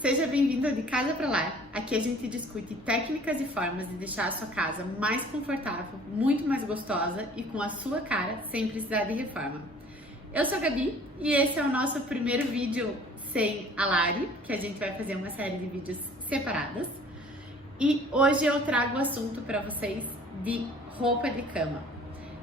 Seja bem-vindo de Casa para Lar. Aqui a gente discute técnicas e formas de deixar a sua casa mais confortável, muito mais gostosa e com a sua cara, sem precisar de reforma. Eu sou a Gabi e esse é o nosso primeiro vídeo sem a Lari, que a gente vai fazer uma série de vídeos separadas. E hoje eu trago o assunto para vocês de roupa de cama.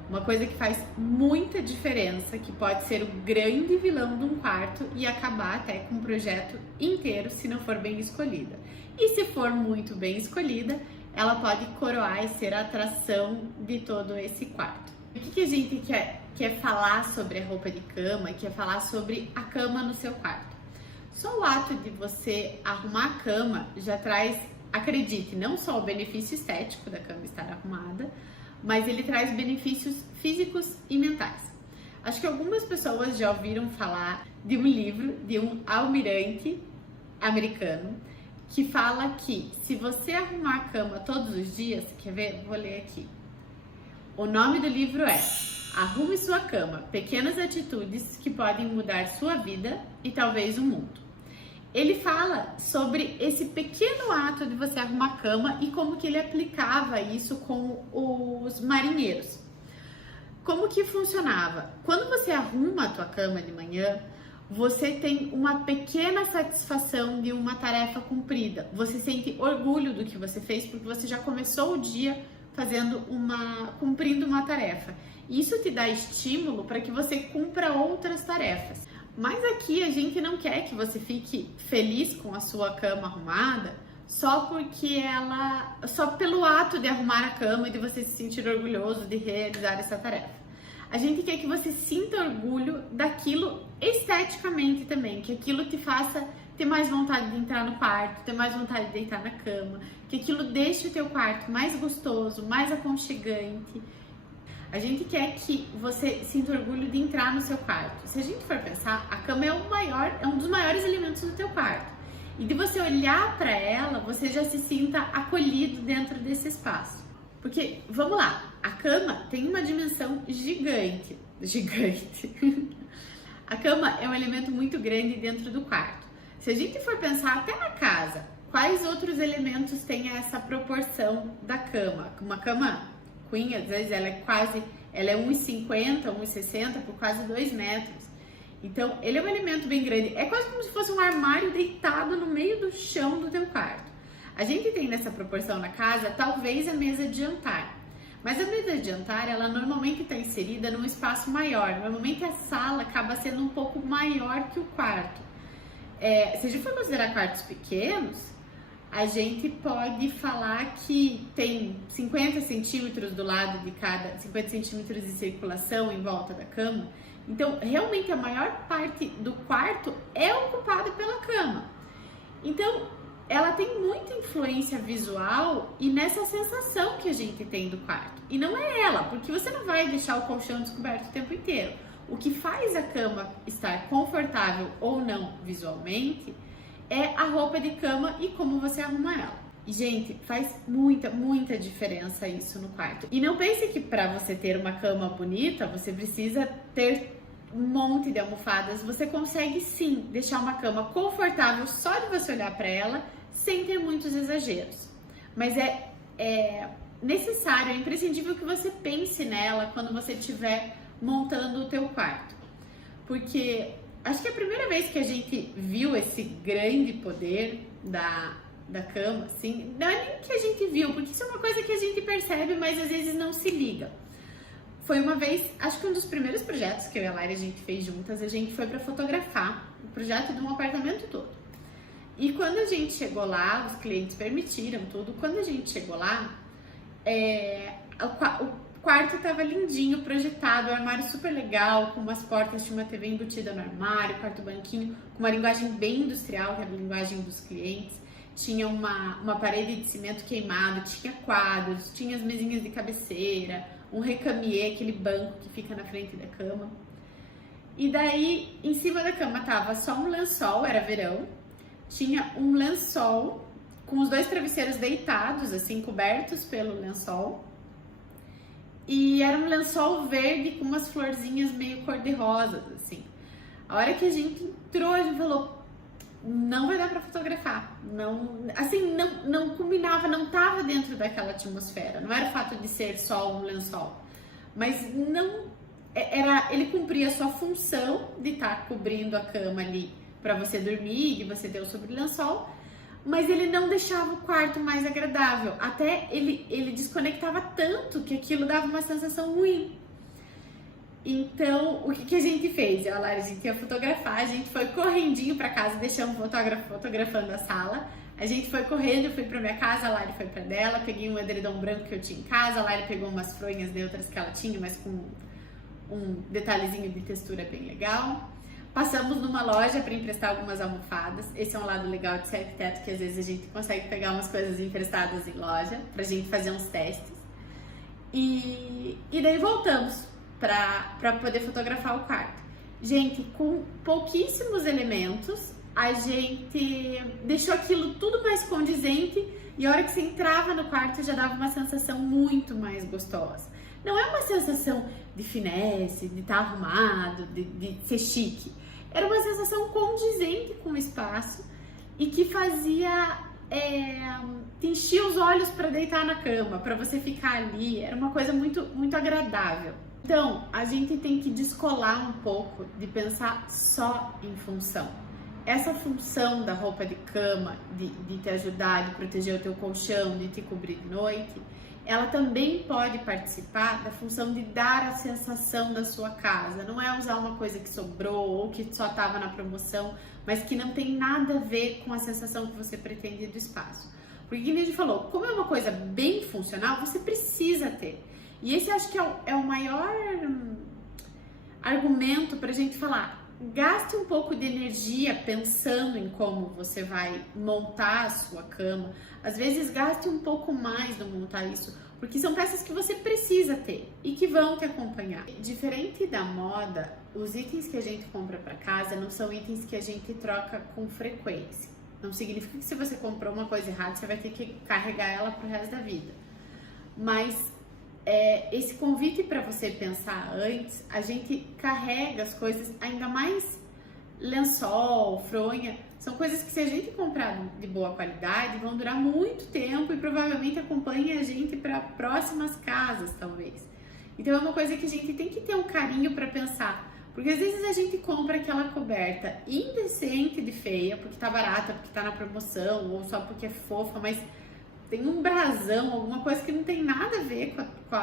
Uma coisa que faz muita diferença, que pode ser o grande vilão de um quarto e acabar até com um projeto inteiro se não for bem escolhida. E se for muito bem escolhida, ela pode coroar e ser a atração de todo esse quarto. O que a gente quer falar sobre a roupa de cama, quer falar sobre a cama no seu quarto? Só o ato de você arrumar a cama já traz, acredite, não só o benefício estético da cama estar arrumada, mas ele traz benefícios físicos e mentais. Acho que algumas pessoas já ouviram falar de um livro de um almirante americano que fala que se você arrumar a cama todos os dias, quer ver? Vou ler aqui. O nome do livro é Arrume Sua Cama, Pequenas Atitudes que Podem Mudar Sua Vida e Talvez o Mundo. Ele fala sobre esse pequeno ato de você arrumar a cama e como que ele aplicava isso com os marinheiros. Como que funcionava? Quando você arruma a tua cama de manhã, você tem uma pequena satisfação de uma tarefa cumprida. Você sente orgulho do que você fez porque você já começou o dia cumprindo uma tarefa. Isso te dá estímulo para que você cumpra outras tarefas. Mas aqui a gente não quer que você fique feliz com a sua cama arrumada só pelo ato de arrumar a cama e de você se sentir orgulhoso de realizar essa tarefa. A gente quer que você sinta orgulho daquilo esteticamente também, que aquilo te faça ter mais vontade de entrar no quarto, ter mais vontade de deitar na cama, que aquilo deixe o teu quarto mais gostoso, mais aconchegante. A gente quer que você sinta orgulho de entrar no seu quarto. Se a gente for pensar, a cama é um dos maiores elementos do teu quarto. E de você olhar para ela, você já se sinta acolhido dentro desse espaço. Porque, vamos lá, a cama tem uma dimensão gigante. A cama é um elemento muito grande dentro do quarto. Se a gente for pensar até na casa, quais outros elementos têm essa proporção da cama? Uma cama queen, às vezes ela é 1,50, 1,60 por quase 2 metros. Então, ele é um elemento bem grande. É quase como se fosse um armário deitado no meio do chão do teu quarto. A gente tem nessa proporção na casa, talvez a mesa de jantar. Mas a mesa de jantar, ela normalmente está inserida num espaço maior. Normalmente a sala acaba sendo um pouco maior que o quarto. Se a gente for considerar quartos pequenos, a gente pode falar que tem 50 centímetros do lado de cada, 50 centímetros de circulação em volta da cama. Então, realmente a maior parte do quarto é ocupada pela cama. Então, ela tem muita influência visual e nessa sensação que a gente tem do quarto. E não é ela, porque você não vai deixar o colchão descoberto o tempo inteiro. O que faz a cama estar confortável ou não visualmente é a roupa de cama e como você arruma ela. E, gente, faz muita diferença isso no quarto. E não pense que para você ter uma cama bonita, você precisa ter um monte de almofadas. Você consegue sim deixar uma cama confortável só de você olhar para ela, sem ter muitos exageros. Mas é necessário, é imprescindível que você pense nela quando você estiver montando o teu quarto. Porque acho que é a primeira vez que a gente viu esse grande poder da cama, assim, não é nem que a gente viu, porque isso é uma coisa que a gente percebe, mas às vezes não se liga. Foi uma vez, acho que um dos primeiros projetos que eu e a Lari a gente fez juntas, a gente foi para fotografar o projeto de um apartamento todo. E quando a gente chegou lá, os clientes permitiram tudo, quando a gente chegou lá, o quarto estava lindinho, projetado, um armário super legal, com umas portas, tinha uma TV embutida no armário, quarto banquinho, com uma linguagem bem industrial, que era a linguagem dos clientes. Tinha uma parede de cimento queimado, tinha quadros, tinha as mesinhas de cabeceira, um recamier, aquele banco que fica na frente da cama. E daí, em cima da cama tava só um lençol, era verão, tinha um lençol com os 2 travesseiros deitados, assim, cobertos pelo lençol. E era um lençol verde com umas florzinhas meio cor-de-rosa, assim. A hora que a gente entrou, a gente falou, não vai dar para fotografar. Não, assim, não combinava, não tava dentro daquela atmosfera. Não era o fato de ser só um lençol, mas não era, ele cumpria a sua função de estar cobrindo a cama ali para você dormir, de você ter o sobre-lençol, mas ele não deixava o quarto mais agradável. Até ele desconectava tanto que aquilo dava uma sensação ruim. Então, o que a gente fez? A Lara, a gente ia fotografar, a gente foi correndinho para casa, deixamos o fotógrafo fotografando a sala. A gente foi correndo, eu fui para minha casa, a Lara foi para dela, peguei um edredom branco que eu tinha em casa, a Lara pegou umas fronhas neutras que ela tinha, mas com um detalhezinho de textura bem legal. Passamos numa loja para emprestar algumas almofadas. Esse é um lado legal de ser arquiteto, que às vezes a gente consegue pegar umas coisas emprestadas em loja pra gente fazer uns testes. E daí voltamos para poder fotografar o quarto. Gente, com pouquíssimos elementos, a gente deixou aquilo tudo mais condizente e a hora que você entrava no quarto já dava uma sensação muito mais gostosa. Não é uma sensação de finesse, de estar arrumado, de ser chique. Era uma sensação condizente com o espaço e que fazia te encher os olhos para deitar na cama, para você ficar ali. Era uma coisa muito, muito agradável. Então, a gente tem que descolar um pouco de pensar só em função. Essa função da roupa de cama, de te ajudar, de proteger o teu colchão, de te cobrir de noite, ela também pode participar da função de dar a sensação da sua casa. Não é usar uma coisa que sobrou ou que só estava na promoção, mas que não tem nada a ver com a sensação que você pretende do espaço. Porque, como a gente falou, como é uma coisa bem funcional, você precisa ter. E esse acho que é o maior argumento para a gente falar. Gaste um pouco de energia pensando em como você vai montar a sua cama. Às vezes gaste um pouco mais no montar isso, porque são peças que você precisa ter e que vão te acompanhar. Diferente da moda, os itens que a gente compra para casa não são itens que a gente troca com frequência. Não significa que se você comprou uma coisa errada, você vai ter que carregar ela pro resto da vida. Mas esse convite para você pensar antes, a gente carrega as coisas, ainda mais lençol, fronha, são coisas que se a gente comprar de boa qualidade, vão durar muito tempo e provavelmente acompanha a gente para próximas casas, talvez. Então é uma coisa que a gente tem que ter um carinho para pensar, porque às vezes a gente compra aquela coberta indecente de feia, porque tá barata, porque tá na promoção, ou só porque é fofa, mas tem um brasão, alguma coisa que não tem nada a ver com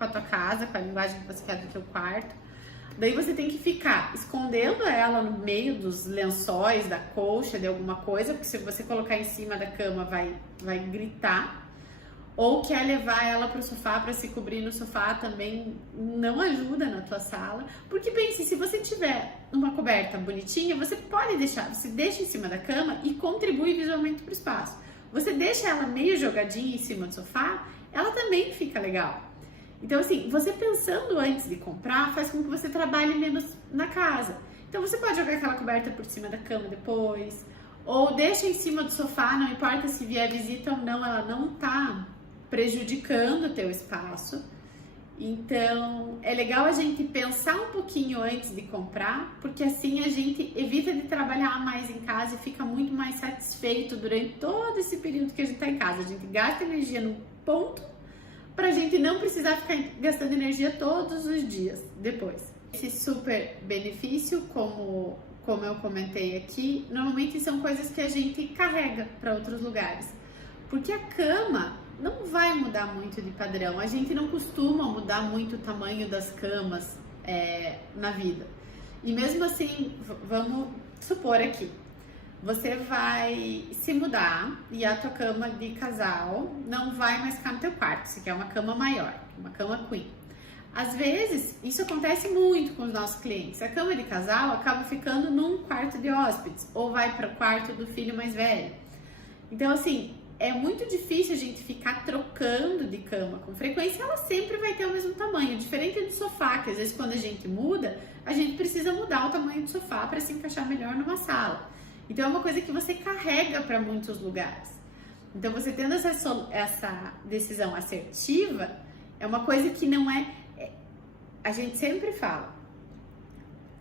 a tua casa, com a linguagem que você quer do teu quarto. Daí você tem que ficar escondendo ela no meio dos lençóis, da colcha, de alguma coisa, porque se você colocar em cima da cama vai gritar. Ou quer levar ela para o sofá para se cobrir no sofá, também não ajuda na tua sala. Porque pense, se você tiver uma coberta bonitinha, você pode deixar, você deixa em cima da cama e contribui visualmente para o espaço. Você deixa ela meio jogadinha em cima do sofá, ela também fica legal. Então, assim, você pensando antes de comprar, faz com que você trabalhe menos na casa. Então, você pode jogar aquela coberta por cima da cama depois, ou deixa em cima do sofá, não importa se vier visita ou não, ela não tá prejudicando o teu espaço. Então, é legal a gente pensar um pouquinho antes de comprar, porque assim a gente evita de trabalhar mais em casa e fica muito mais satisfeito durante todo esse período que a gente tá em casa. A gente gasta energia no ponto pra gente não precisar ficar gastando energia todos os dias depois. Esse super benefício, como eu comentei aqui, normalmente são coisas que a gente carrega para outros lugares. Porque a cama não vai mudar muito de padrão. A gente não costuma mudar muito o tamanho das camas na vida. E mesmo assim, vamos supor aqui, você vai se mudar e a tua cama de casal não vai mais ficar no teu quarto. Você quer uma cama maior, uma cama queen. Às vezes, isso acontece muito com os nossos clientes. A cama de casal acaba ficando num quarto de hóspedes ou vai para o quarto do filho mais velho. Então, assim, é muito difícil a gente ficar trocando de cama com frequência, ela sempre vai ter o mesmo tamanho, diferente do sofá, que às vezes quando a gente muda, a gente precisa mudar o tamanho do sofá para se encaixar melhor numa sala. Então é uma coisa que você carrega para muitos lugares. Então você tendo essa decisão assertiva, é uma coisa que não a gente sempre fala,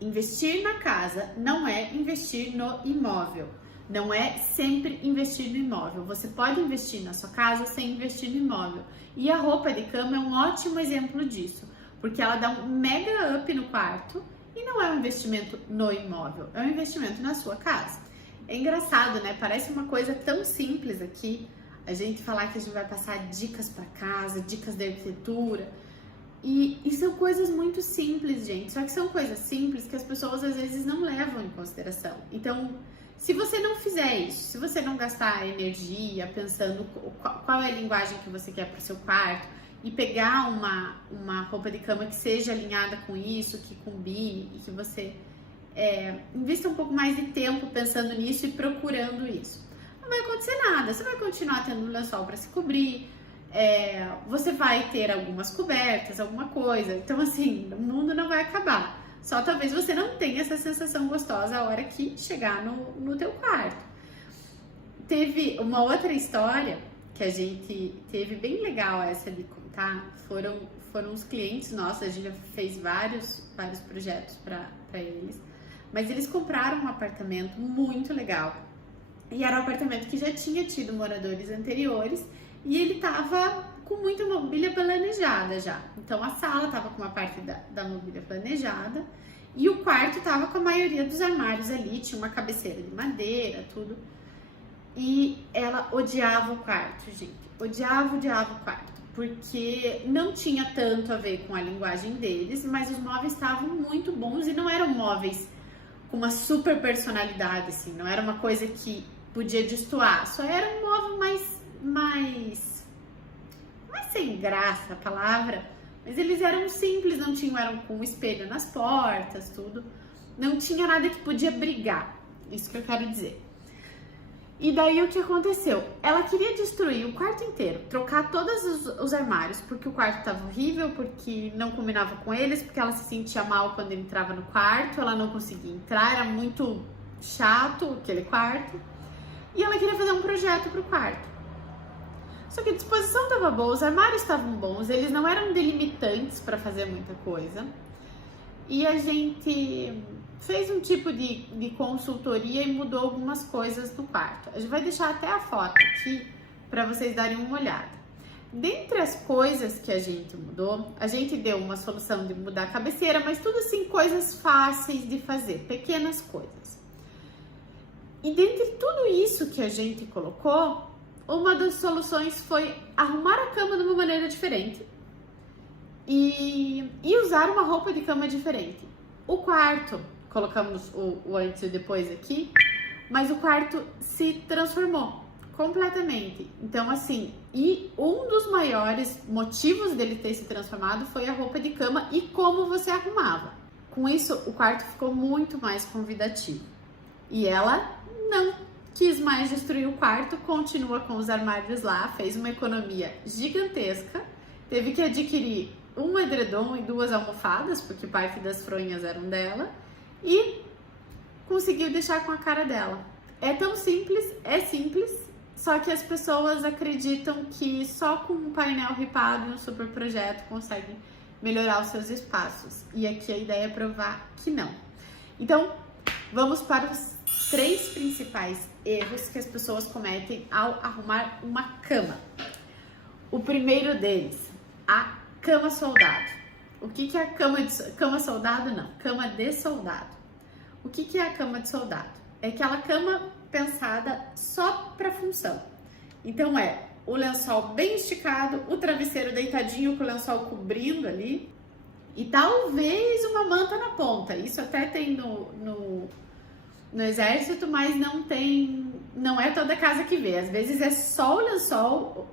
investir na casa não é investir no imóvel. Não é sempre investir no imóvel. Você pode investir na sua casa sem investir no imóvel. E a roupa de cama é um ótimo exemplo disso, porque ela dá um mega up no quarto e não é um investimento no imóvel, é um investimento na sua casa. É engraçado, né? Parece uma coisa tão simples aqui, a gente falar que a gente vai passar dicas para casa, dicas de arquitetura. E são coisas muito simples, gente. Só que são coisas simples que as pessoas às vezes não levam em consideração. Então, se você não fizer isso, se você não gastar energia pensando qual é a linguagem que você quer para o seu quarto e pegar uma roupa de cama que seja alinhada com isso, que combine e que você invista um pouco mais de tempo pensando nisso e procurando isso, não vai acontecer nada. Você vai continuar tendo um lençol para se cobrir, você vai ter algumas cobertas, alguma coisa. Então, assim, o mundo não vai acabar. Só talvez você não tenha essa sensação gostosa a hora que chegar no teu quarto. Teve uma outra história que a gente teve bem legal essa de contar. Foram os clientes nossos, a gente já fez vários projetos para eles. Mas eles compraram um apartamento muito legal. E era um apartamento que já tinha tido moradores anteriores e ele tava com muita mobília planejada já. Então a sala tava com uma parte da mobília planejada e o quarto tava com a maioria dos armários ali, tinha uma cabeceira de madeira, tudo. E ela odiava o quarto, gente. Odiava o quarto, porque não tinha tanto a ver com a linguagem deles, mas os móveis estavam muito bons e não eram móveis com uma super personalidade, assim, não era uma coisa que podia destoar, só era um móvel mais sem graça a palavra, mas eles eram simples, eram com espelho nas portas, tudo, não tinha nada que podia brigar, isso que eu quero dizer. E daí o que aconteceu? Ela queria destruir o quarto inteiro, trocar todos os armários, porque o quarto estava horrível, porque não combinava com eles, porque ela se sentia mal quando ele entrava no quarto, ela não conseguia entrar, era muito chato aquele quarto. E ela queria fazer um projeto pro quarto. Só que a disposição estava boa, os armários estavam bons, eles não eram delimitantes para fazer muita coisa. E a gente fez um tipo de consultoria e mudou algumas coisas no quarto. A gente vai deixar até a foto aqui para vocês darem uma olhada. Dentre as coisas que a gente mudou, a gente deu uma solução de mudar a cabeceira, mas tudo assim, coisas fáceis de fazer, pequenas coisas. E dentre tudo isso que a gente colocou, uma das soluções foi arrumar a cama de uma maneira diferente e usar uma roupa de cama diferente. O quarto, colocamos o antes e depois aqui, mas o quarto se transformou completamente. Então, assim, e um dos maiores motivos dele ter se transformado foi a roupa de cama e como você arrumava. Com isso, o quarto ficou muito mais convidativo. E ela não quis mais destruir o quarto, continua com os armários lá, fez uma economia gigantesca, teve que adquirir um edredom e 2 almofadas, porque parte das fronhas eram dela, e conseguiu deixar com a cara dela. É tão simples, só que as pessoas acreditam que só com um painel ripado e um super projeto conseguem melhorar os seus espaços. E aqui a ideia é provar que não. Então, vamos para os 3 principais erros que as pessoas cometem ao arrumar uma cama. O primeiro deles, a cama soldado. O que é a cama soldado? Não, cama de soldado. O que é a cama de soldado? É aquela cama pensada só para função. Então o lençol bem esticado, o travesseiro deitadinho com o lençol cobrindo ali e talvez uma manta na ponta. Isso até tem no exército, mas não é toda casa que vê. Às vezes é só o lençol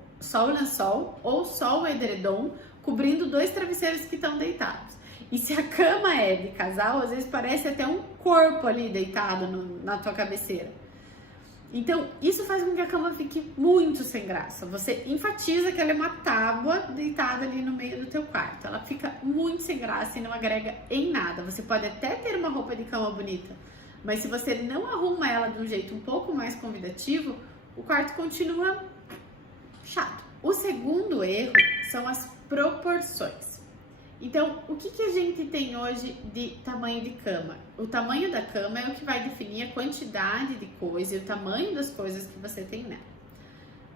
ou só o edredom cobrindo 2 travesseiros que estão deitados. E se a cama é de casal, às vezes parece até um corpo ali deitado na tua cabeceira. Então, isso faz com que a cama fique muito sem graça. Você enfatiza que ela é uma tábua deitada ali no meio do teu quarto. Ela fica muito sem graça e não agrega em nada. Você pode até ter uma roupa de cama bonita, mas se você não arruma ela de um jeito um pouco mais convidativo, o quarto continua chato. O segundo erro são as proporções. Então, o que a gente tem hoje de tamanho de cama? O tamanho da cama é o que vai definir a quantidade de coisa e o tamanho das coisas que você tem nela.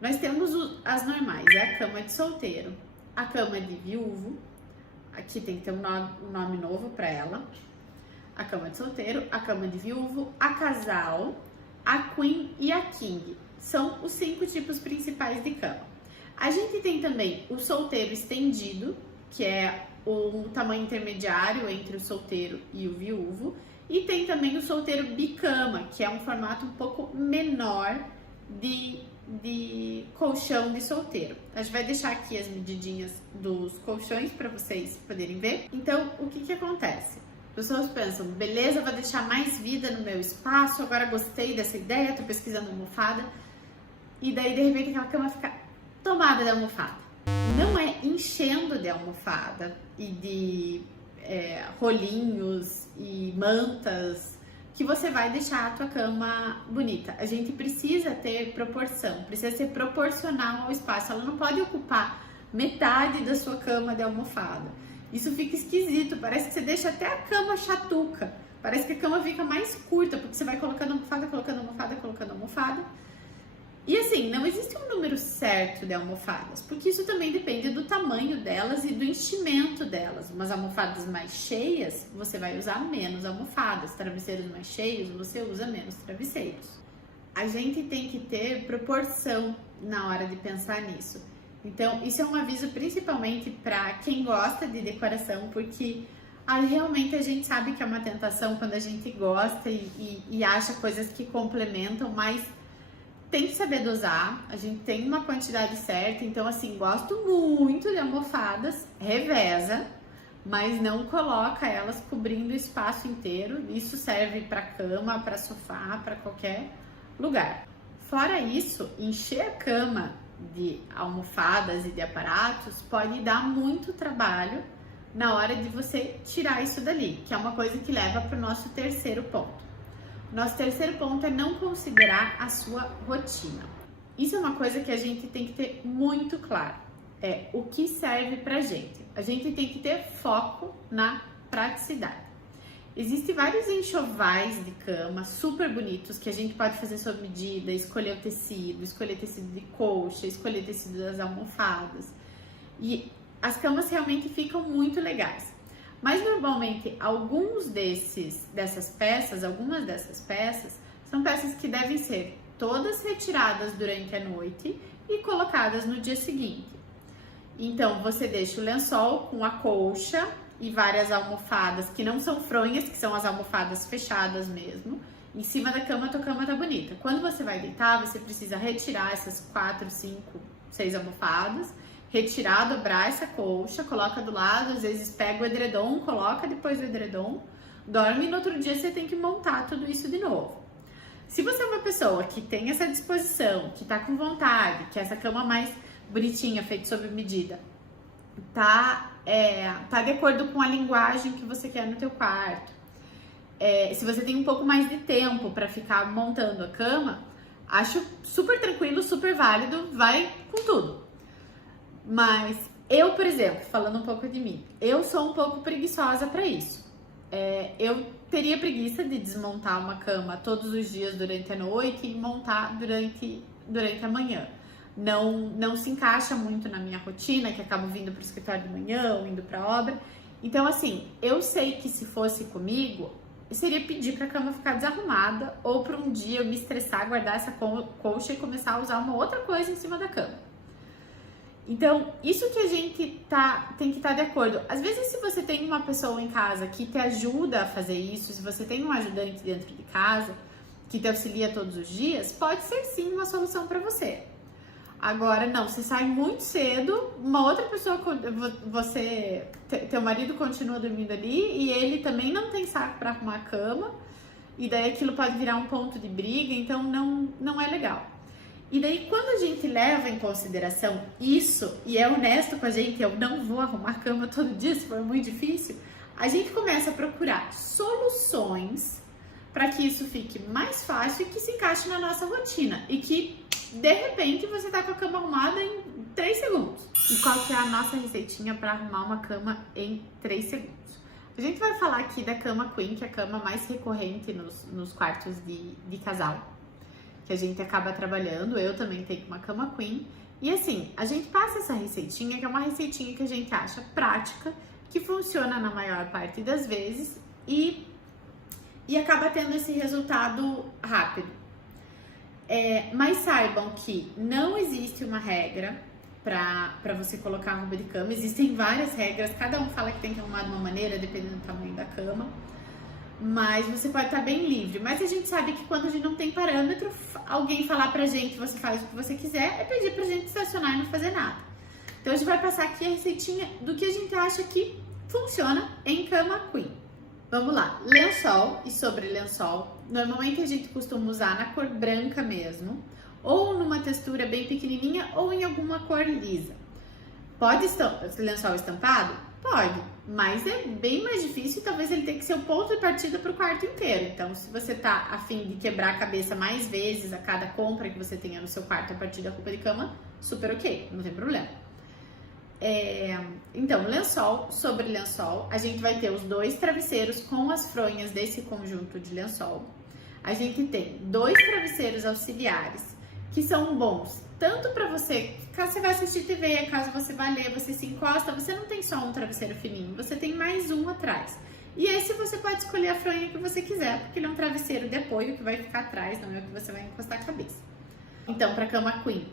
Nós temos as normais, é a cama de solteiro, a cama de viúvo, aqui tem que ter um nome novo para ela, a cama de solteiro, a cama de viúvo, a casal, a queen e a king. São os 5 tipos principais de cama. A gente tem também o solteiro estendido, que é o tamanho intermediário entre o solteiro e o viúvo, e tem também o solteiro bicama, que é um formato um pouco menor de colchão de solteiro. A gente vai deixar aqui as medidinhas dos colchões para vocês poderem ver. Então, o que acontece? As pessoas pensam, beleza, vou deixar mais vida no meu espaço, agora gostei dessa ideia, tô pesquisando almofada, e daí de repente aquela cama fica tomada de almofada. Não é enchendo de almofada e de rolinhos e mantas que você vai deixar a tua cama bonita. A gente precisa ter proporção, precisa ser proporcional ao espaço. Ela não pode ocupar metade da sua cama de almofada. Isso fica esquisito, parece que você deixa até a cama chatuca. Parece que a cama fica mais curta, porque você vai colocando almofada, colocando almofada, colocando almofada. E assim, não existe um número certo de almofadas, porque isso também depende do tamanho delas e do enchimento delas. Umas almofadas mais cheias, você vai usar menos almofadas. Travesseiros mais cheios, você usa menos travesseiros. A gente tem que ter proporção na hora de pensar nisso. Então, isso é um aviso principalmente para quem gosta de decoração, porque realmente a gente sabe que é uma tentação quando a gente gosta e acha coisas que complementam, mas tem que saber dosar, a gente tem uma quantidade certa, então assim, gosto muito de almofadas, reveza, mas não coloca elas cobrindo o espaço inteiro, isso serve para cama, para sofá, para qualquer lugar. Fora isso, encher a cama de almofadas e de aparatos pode dar muito trabalho na hora de você tirar isso dali, que é uma coisa que leva para o nosso terceiro ponto. Nosso terceiro ponto é não considerar a sua rotina. Isso é uma coisa que a gente tem que ter muito claro. É o que serve pra gente. A gente tem que ter foco na praticidade. Existem vários enxovais de cama super bonitos que a gente pode fazer sob medida, escolher o tecido, escolher tecido de colcha, escolher tecido das almofadas. E as camas realmente ficam muito legais. Mas normalmente algumas dessas peças são peças que devem ser todas retiradas durante a noite e colocadas no dia seguinte. Então você deixa o lençol com a colcha e várias almofadas que não são fronhas, que são as almofadas fechadas mesmo. Em cima da cama, a tua cama tá bonita. Quando você vai deitar, você precisa retirar essas 4, 5, 6 almofadas, retirar, dobrar essa colcha, coloca do lado, às vezes pega o edredom, coloca depois do edredom, dorme e no outro dia você tem que montar tudo isso de novo. Se você é uma pessoa que tem essa disposição, que tá com vontade, que essa cama mais bonitinha, feita sob medida, tá de acordo com a linguagem que você quer no teu quarto, se você tem um pouco mais de tempo para ficar montando a cama, acho super tranquilo, super válido, vai com tudo. Mas eu, por exemplo, falando um pouco de mim, eu sou um pouco preguiçosa para isso. Eu teria preguiça de desmontar uma cama todos os dias durante a noite e montar durante a manhã. Não se encaixa muito na minha rotina, que acabo vindo para o escritório de manhã ou indo para a obra. Então, assim, eu sei que se fosse comigo, eu seria pedir para a cama ficar desarrumada ou para um dia eu me estressar, guardar essa colcha e começar a usar uma outra coisa em cima da cama. Então, isso que a gente tem que estar de acordo. Às vezes, se você tem uma pessoa em casa que te ajuda a fazer isso, se você tem um ajudante dentro de casa que te auxilia todos os dias, pode ser sim uma solução para você. Agora, não, você sai muito cedo, uma outra pessoa, teu marido continua dormindo ali e ele também não tem saco para arrumar a cama, e daí aquilo pode virar um ponto de briga, então não é legal. E daí, quando a gente leva em consideração isso, e é honesto com a gente, eu não vou arrumar a cama todo dia se for muito difícil, a gente começa a procurar soluções para que isso fique mais fácil e que se encaixe na nossa rotina. E que, de repente, você tá com a cama arrumada em 3 segundos. E qual que é a nossa receitinha para arrumar uma cama em 3 segundos? A gente vai falar aqui da cama queen, que é a cama mais recorrente nos quartos de casal, que a gente acaba trabalhando. Eu também tenho uma cama queen. E assim, a gente passa essa receitinha, que é uma receitinha que a gente acha prática, que funciona na maior parte das vezes e acaba tendo esse resultado rápido. Mas saibam que não existe uma regra para você colocar a roupa de cama. Existem várias regras, cada um fala que tem que arrumar de uma maneira, dependendo do tamanho da cama. Mas você pode estar bem livre. Mas a gente sabe que quando a gente não tem parâmetro, alguém falar pra gente, você faz o que você quiser, é pedir pra gente estacionar e não fazer nada. Então a gente vai passar aqui a receitinha do que a gente acha que funciona em cama queen. Vamos lá, lençol e sobre lençol, normalmente a gente costuma usar na cor branca mesmo, ou numa textura bem pequenininha, ou em alguma cor lisa. Pode lençol estampado? Pode, mas é bem mais difícil e talvez ele tenha que ser o ponto de partida para o quarto inteiro. Então, se você tá a fim de quebrar a cabeça mais vezes a cada compra que você tenha no seu quarto a partir da roupa de cama, super ok, não tem problema. Então, lençol, sobre lençol, a gente vai ter os 2 travesseiros com as fronhas desse conjunto de lençol. A gente tem 2 travesseiros auxiliares, que são bons tanto para você, caso você vai assistir TV, caso você vai ler, você se encosta, você não tem só um travesseiro fininho, você tem mais um atrás. E esse você pode escolher a fronha que você quiser, porque ele é um travesseiro de apoio que vai ficar atrás, não é o que você vai encostar a cabeça. Então, para cama queen,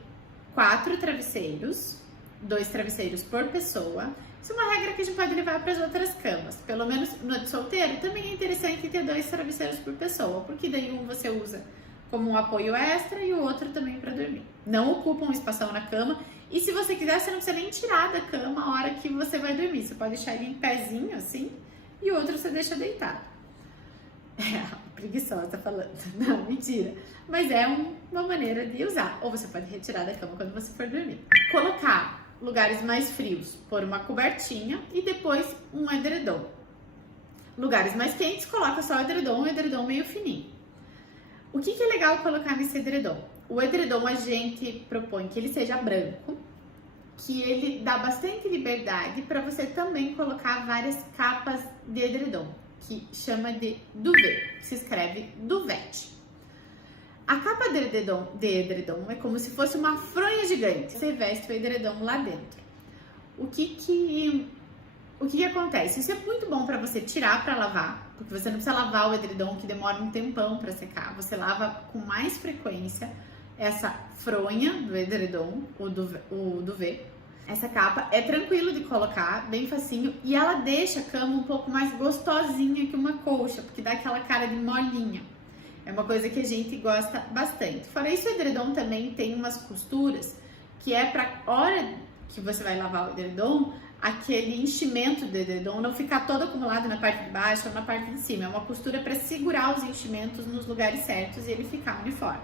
4 travesseiros, 2 travesseiros por pessoa. Isso é uma regra que a gente pode levar para as outras camas. Pelo menos no de solteiro, também é interessante ter 2 travesseiros por pessoa, porque daí um você usa como um apoio extra e o outro também para dormir. Não ocupa um espação na cama. E se você quiser, você não precisa nem tirar da cama a hora que você vai dormir. Você pode deixar ele em pezinho assim e o outro você deixa deitado. Preguiçosa falando. Não, mentira. Mas é uma maneira de usar. Ou você pode retirar da cama quando você for dormir. Colocar lugares mais frios, pôr uma cobertinha e depois um edredom. Lugares mais quentes, coloca só o edredom meio fininho. O que é legal colocar nesse edredom? O edredom a gente propõe que ele seja branco, que ele dá bastante liberdade para você também colocar várias capas de edredom, que chama de duvet, se escreve duvet. A capa de edredom é como se fosse uma fronha gigante. Você veste o edredom lá dentro. O que acontece? Isso é muito bom para você tirar para lavar, porque você não precisa lavar o edredom, que demora um tempão para secar. Você lava com mais frequência essa fronha do edredom, o duvet. Essa capa é tranquilo de colocar, bem facinho, e ela deixa a cama um pouco mais gostosinha que uma colcha, porque dá aquela cara de molinha. É uma coisa que a gente gosta bastante. Fora isso, o edredom também tem umas costuras que é para hora que você vai lavar o edredom, aquele enchimento do edredom não ficar todo acumulado na parte de baixo ou na parte de cima. É uma costura para segurar os enchimentos nos lugares certos e ele ficar uniforme.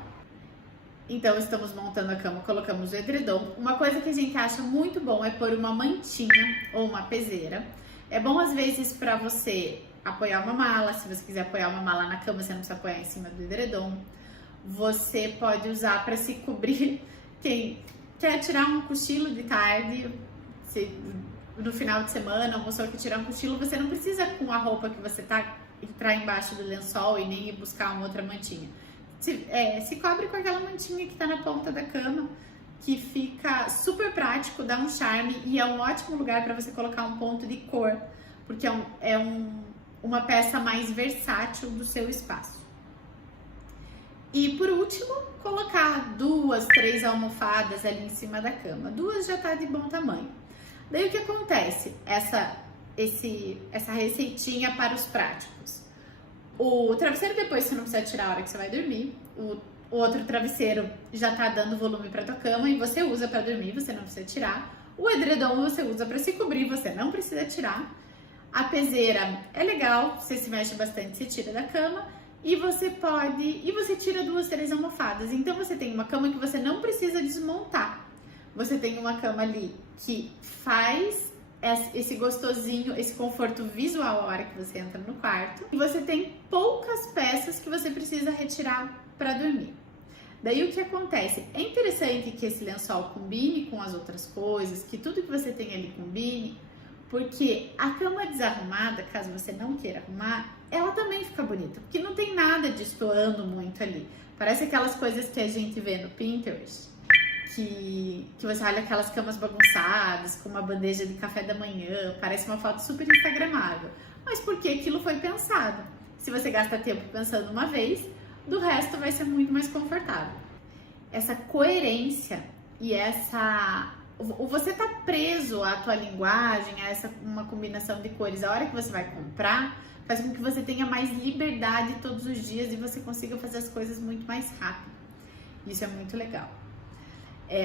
Então, estamos montando a cama, colocamos o edredom. Uma coisa que a gente acha muito bom é pôr uma mantinha ou uma peseira. É bom, às vezes, para você apoiar uma mala. Se você quiser apoiar uma mala na cama, você não precisa apoiar em cima do edredom. Você pode usar para se cobrir. Quem quer tirar um cochilo de tarde, no final de semana, almoçou que tirar um cochilo, você não precisa, com a roupa que você tá, entrar embaixo do lençol e nem ir buscar uma outra mantinha. Se cobre com aquela mantinha que tá na ponta da cama, que fica super prático, dá um charme e é um ótimo lugar para você colocar um ponto de cor, porque uma peça mais versátil do seu espaço. E por último, colocar 2, 3 almofadas ali em cima da cama. 2 já tá de bom tamanho. Daí o que acontece? Essa receitinha para os práticos. O travesseiro depois você não precisa tirar a hora que você vai dormir. O outro travesseiro já tá dando volume para tua cama e você usa para dormir, você não precisa tirar. O edredom você usa para se cobrir, você não precisa tirar. A peseira é legal, você se mexe bastante, você tira da cama. E você tira 2, 3 almofadas. Então você tem uma cama que você não precisa desmontar. Você tem uma cama ali que faz esse gostosinho, esse conforto visual a hora que você entra no quarto. E você tem poucas peças que você precisa retirar para dormir. Daí o que acontece? É interessante que esse lençol combine com as outras coisas, que tudo que você tem ali combine, porque a cama desarrumada, caso você não queira arrumar, ela também fica bonita, porque não tem nada destoando muito ali. Parece aquelas coisas que a gente vê no Pinterest, que você olha aquelas camas bagunçadas, com uma bandeja de café da manhã, parece uma foto super instagramável. Mas porque aquilo foi pensado. Se você gasta tempo pensando uma vez, do resto vai ser muito mais confortável. Essa coerência e você tá preso à tua linguagem, a uma combinação de cores, a hora que você vai comprar, faz com que você tenha mais liberdade todos os dias e você consiga fazer as coisas muito mais rápido. Isso é muito legal.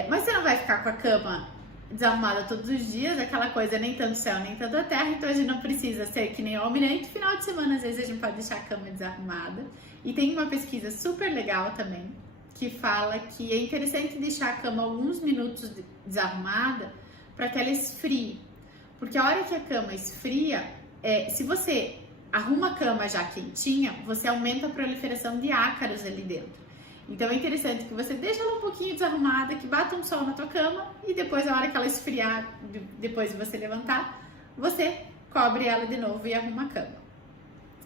Mas você não vai ficar com a cama desarrumada todos os dias, aquela coisa nem tanto céu, nem tanto a terra, então a gente não precisa ser que nem o almirante. Final de semana, às vezes, a gente pode deixar a cama desarrumada. E tem uma pesquisa super legal também, que fala que é interessante deixar a cama alguns minutos desarrumada para que ela esfrie. Porque a hora que a cama esfria, se você arruma a cama já quentinha, você aumenta a proliferação de ácaros ali dentro. Então é interessante que você deixe ela um pouquinho desarrumada, que bata um sol na tua cama e depois, a hora que ela esfriar, depois de você levantar, você cobre ela de novo e arruma a cama.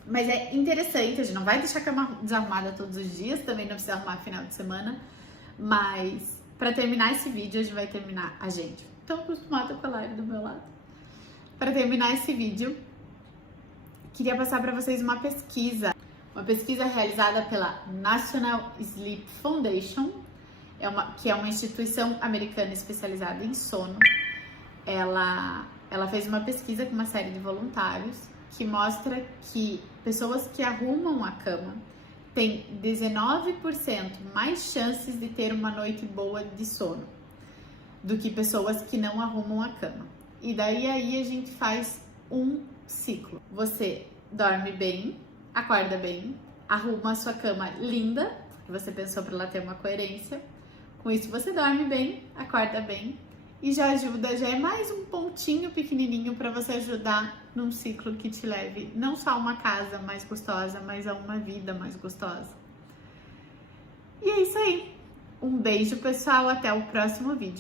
Mas é interessante, a gente não vai deixar a cama desarrumada todos os dias, também não precisa arrumar final de semana, mas para terminar esse vídeo, a gente, tão acostumada com a live do meu lado. Para terminar esse vídeo, queria passar para vocês uma pesquisa realizada pela National Sleep Foundation, que é uma instituição americana especializada em sono. Ela fez uma pesquisa com uma série de voluntários que mostra que pessoas que arrumam a cama têm 19% mais chances de ter uma noite boa de sono do que pessoas que não arrumam a cama. E daí aí a gente faz um ciclo. Você dorme bem, acorda bem, arruma a sua cama linda, que você pensou para ela ter uma coerência. Com isso você dorme bem, acorda bem e já é mais um pontinho pequenininho para você ajudar num ciclo que te leve não só a uma casa mais gostosa, mas a uma vida mais gostosa. E é isso aí. Um beijo, pessoal, até o próximo vídeo.